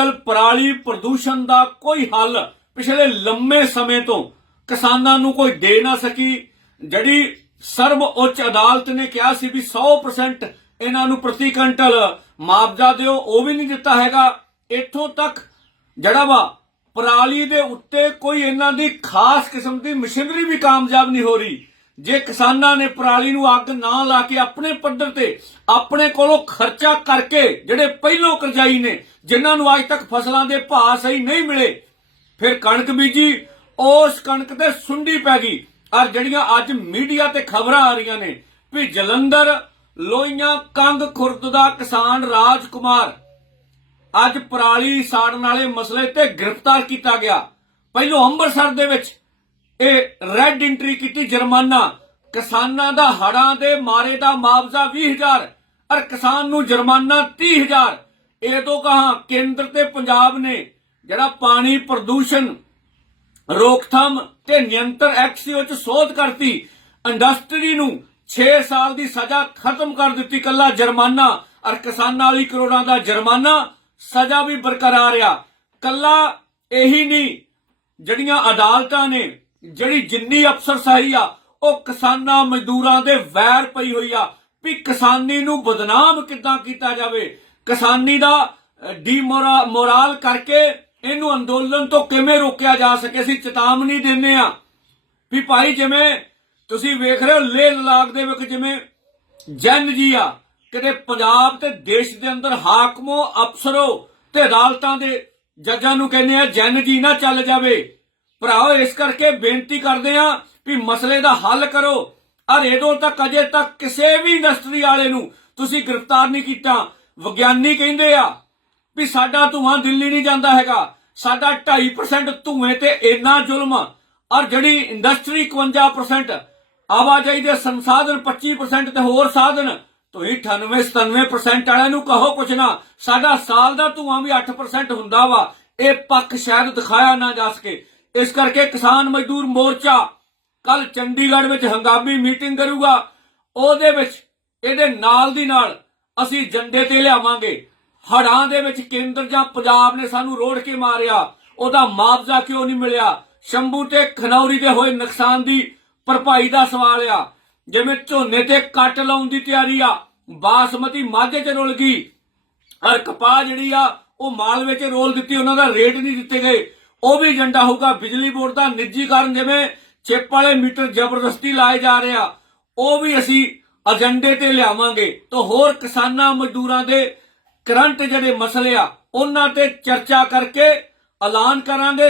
ਗੱਲ ਪਰਾਲੀ ਪ੍ਰਦੂਸ਼ਣ ਦਾ ਕੋਈ ਹੱਲ ਪਿਛਲੇ ਲੰਮੇ ਸਮੇਂ ਤੋਂ ਕਿਸਾਨਾਂ ਨੂੰ ਕੋਈ ਦੇ ਨਾ ਸਕੀ ਜਿਹੜੀ ਸਰਵ ਉੱਚ ਅਦਾਲਤ ਨੇ ਕਿਹਾ ਸੀ ਵੀ 100% ਇਹਨਾਂ ਨੂੰ ਪ੍ਰਤੀ ਕੰਟਲ ਮੁਆਵਜ਼ਾ ਦਿਓ ਉਹ ਵੀ ਨਹੀਂ ਦਿੱਤਾ ਹੈਗਾ ਇੱਥੋਂ ਤੱਕ ਜਿਹੜਾ ਵਾ ਪਰਾਲੀ ਦੇ ਉੱਤੇ ਕੋਈ ਇਹਨਾਂ ਦੀ ਖਾਸ ਕਿਸਮ ਦੀ ਮਸ਼ੀਨਰੀ ਵੀ ਕਾਮਯਾਬ ਨਹੀਂ ਹੋ ਰਹੀ ਜੇ ਕਿਸਾਨਾਂ ਨੇ ਪਰਾਲੀ ਨੂੰ ਅੱਗ ਨਾ ਲਾ ਕੇ ਆਪਣੇ ਪੱਧਰ ਤੇ ਆਪਣੇ ਕੋਲੋਂ ਖਰਚਾ ਕਰਕੇ ਜਿਹੜੇ ਪਹਿਲੋਂ ਕਰਜ਼ਾਈ ਨੇ ਜਿਨ੍ਹਾਂ ਨੂੰ ਅੱਜ ਤੱਕ ਫਸਲਾਂ ਦੇ ਭਾਅ ਸਹੀ ਨਹੀਂ ਮਿਲੇ ਫਿਰ ਕਣਕ ਬੀਜੀ ਉਸ ਕਣਕ ਤੇ ਸੁੰਡੀ ਪੈ ਗਈ ਔਰ ਜਿਹੜੀਆਂ ਅੱਜ ਮੀਡੀਆ ਤੇ ਖਬਰਾਂ ਆ ਰਹੀਆਂ ਨੇ ਵੀ ਜਲੰਧਰ ਲੋਈਆਂ ਕੰਗ ਖੁਰਦ ਦਾ ਕਿਸਾਨ ਰਾਜ ਕੁਮਾਰ ਅੱਜ ਪਰਾਲੀ ਸਾੜਨ ਵਾਲੇ ਮਸਲੇ ਤੇ ਗ੍ਰਿਫਤਾਰ ਕੀਤਾ ਗਿਆ ਪਹਿਲੋਂ ਅੰਮ੍ਰਿਤਸਰ ਦੇ ਵਿੱਚ ਇਹ ਰੈੱਡ ਐਂਟਰੀ ਕੀਤੀ ਜੁਰਮਾਨਾ ਕਿਸਾਨਾਂ ਦਾ ਹੜਾਂ ਦੇ ਮਾਰੇ ਦਾ ਮੁਆਵਜ਼ਾ 20000 ਔਰ ਕਿਸਾਨ ਨੂੰ ਜੁਰਮਾਨਾ 30000 ਇਹ ਤੋਂ ਕਹਾ ਕੇਂਦਰ ਤੇ ਪੰਜਾਬ ਨੇ ਜਿਹੜਾ ਪਾਣੀ ਪ੍ਰਦੂਸ਼ਣ ਰੋਕਥਾਮ ਤੇ ਨਿਯੰਤਰ ਐਕਟ ਸੀ ਚ ਸੋਧ ਕਰਤੀ ਇੰਡਸਟਰੀ ਨੂੰ 6 ਸਾਲ ਦੀ ਸਜ਼ਾ ਖਤਮ ਕਰ ਦਿੱਤੀ ਕੱਲਾ ਜੁਰਮਾਨਾ ਔਰ ਕਿਸਾਨਾਂ ਵਾਲੀ ਕਰੋੜਾਂ ਦਾ ਜੁਰਮਾਨਾ ਸਜ਼ਾ ਵੀ ਬਰਕਰਾਰ ਆ ਕੱਲਾ ਇਹੀ ਨਹੀਂ ਜਿਹੜੀਆਂ ਅਦਾਲਤਾਂ ਨੇ ਜਿਹੜੀ ਜਿੰਨੀ ਅਫਸਰਸ਼ਾਹੀ ਆ ਉਹ ਕਿਸਾਨਾਂ ਮਜ਼ਦੂਰਾਂ ਦੇ ਵੈਰ ਪਈ ਹੋਈ ਆ ਵੀ ਕਿਸਾਨੀ ਨੂੰ ਬਦਨਾਮ ਕਿੱਦਾਂ ਕੀਤਾ ਜਾਵੇ ਕਿਸਾਨੀ ਦਾ ਡੀ ਮੋਰਲ ਕਰਕੇ ਇਹਨੂੰ ਅੰਦੋਲਨ ਤੋਂ ਕਿਵੇਂ ਰੋਕਿਆ ਜਾ ਸਕੇ ਸੀ ਚੇਤਾਵਨੀ ਦਿੰਨੇ ਆ ਵੀ ਭਾਈ ਜਿਵੇਂ ਤੁਸੀਂ ਵੇਖ ਰਹੇ ਹੋ ਲੇਹ ਲਾਗ ਦੇ ਵਿੱਚ ਜਿਵੇਂ ਜਨ ਜੀ ਆ ਕਿਤੇ ਪੰਜਾਬ ਤੇ ਦੇਸ਼ ਦੇ ਅੰਦਰ ਹਾਕਮੋ ਅਫਸਰੋ ਤੇ ਅਦਾਲਤਾਂ ਦੇ ਜੱਜਾਂ ਨੂੰ ਕਹਿੰਦੇ ਆ ਜਨ ਜੀ ਨਾ ਚੱਲ ਜਾਵੇ ਭਰਾਓ ਇਸ ਕਰਕੇ ਬੇਨਤੀ ਕਰਦੇ ਆ ਵੀ ਮਸਲੇ ਦਾ ਹੱਲ ਕਰੋ ਅਰ ਇਹਦੋਂ ਤੱਕ ਅਜੇ ਤੱਕ ਕਿਸੇ ਵੀ ਇੰਡਸਟਰੀ ਵਾਲੇ ਨੂੰ ਤੁਸੀਂ ਗ੍ਰਿਫਤਾਰ ਨਹੀਂ ਕੀਤਾ ਵਿਗਿਆਨੀ ਕਹਿੰਦੇ ਆ ਵੀ ਸਾਡਾ ਧੂਆਂ ਦਿੱਲੀ ਨਹੀਂ ਜਾਂਦਾ ਹੈਗਾ ਸਾਡਾ 2.5% ਧੂਏ ਤੇ ਇੰਨਾ ਜ਼ੁਲਮ ਔਰ ਜਿਹੜੀ ਇੰਡਸਟਰੀ 51% ਆਵਾਜਾਈ ਦੇ ਸੰਸਾਧਨ 25% ਤੇ ਹੋਰ ਸਾਧਨ ਤੁਸੀਂ 98 97% ਵਾਲਿਆਂ ਨੂੰ ਕਹੋ ਕੁਛ ਨਾ ਸਾਡਾ ਸਾਲ ਦਾ ਧੂਆਂ ਵੀ 8% ਹੁੰਦਾ ਵਾ ਇਹ ਪੱਕ ਸ਼ਾਇਦ ਦਿਖਾਇਆ ਨਾ ਜਾ ਸਕੇ ਇਸ ਕਰਕੇ ਕਿਸਾਨ ਮਜ਼ਦੂਰ ਮੋਰਚਾ ਕੱਲ ਚੰਡੀਗੜ੍ਹ ਵਿੱਚ ਹੰਗਾਮੀ ਮੀਟਿੰਗ ਕਰੂਗਾ ਉਹਦੇ ਵਿੱਚ ਇਹਦੇ ਨਾਲ ਦੀ ਨਾਲ ਅਸੀਂ ਜੰਡੇ ਤੇ ਲਿਆਵਾਂਗੇ ਹੜਾਂ ਦੇ ਵਿੱਚ ਕੇਂਦਰ ਜਾਂ ਪੰਜਾਬ ਨੇ ਸਾਨੂੰ ਰੋੜ ਕੇ ਮਾਰਿਆ ਉਹਦਾ ਮਾਫਜ਼ਾ ਕਿਉਂ ਨਹੀਂ ਮਿਲਿਆ ਸ਼ੰਭੂ ਤੇ ਖਨੌਰੀ ਦੇ ਹੋਏ ਨੁਕਸਾਨ ਦੀ ਭਰਪਾਈ ਦਾ ਸਵਾਲ ਆ ਜਿਵੇਂ ਝੋਨੇ ਤੇ ਕੱਟ ਲਾਉਣ ਦੀ ਤਿਆਰੀ ਆ ਬਾਸਮਤੀ ਮਾਝੇ 'ਚ ਰੁਲ ਗਈ ਔਰ ਕਪਾਹ ਜਿਹੜੀ ਆ ਉਹ ਮਾਲ ਵਿੱਚ ਰੋਲ ਦਿੱਤੀ ਉਹਨਾਂ ਦਾ ਰੇਟ ਨਹੀਂ ਦਿੱਤੇ ਗਏ ਉਹ ਵੀ ਏਜੰਡਾ ਹੋਊਗਾ ਬਿਜਲੀ ਬੋਰਡ ਦਾ ਨਿੱਜੀਕਰਨ ਜਿਵੇਂ ਚਿੱਪ ਵਾਲੇ ਮੀਟਰ ਜ਼ਬਰਦਸਤੀ ਲਾਏ ਜਾ ਰਹੇ ਆ ਉਹ ਵੀ ਅਸੀਂ ਅਜੰਡੇ ਤੇ ਲਿਆਵਾਂਗੇ ਤਾਂ ਹੋਰ ਕਿਸਾਨਾਂ ਮਜ਼ਦੂਰਾਂ ਦੇ ਕਰੰਟ ਜਿਹੜੇ ਮਸਲੇ ਆ ਉਹਨਾਂ ਤੇ ਚਰਚਾ ਕਰਕੇ ਐਲਾਨ ਕਰਾਂਗੇ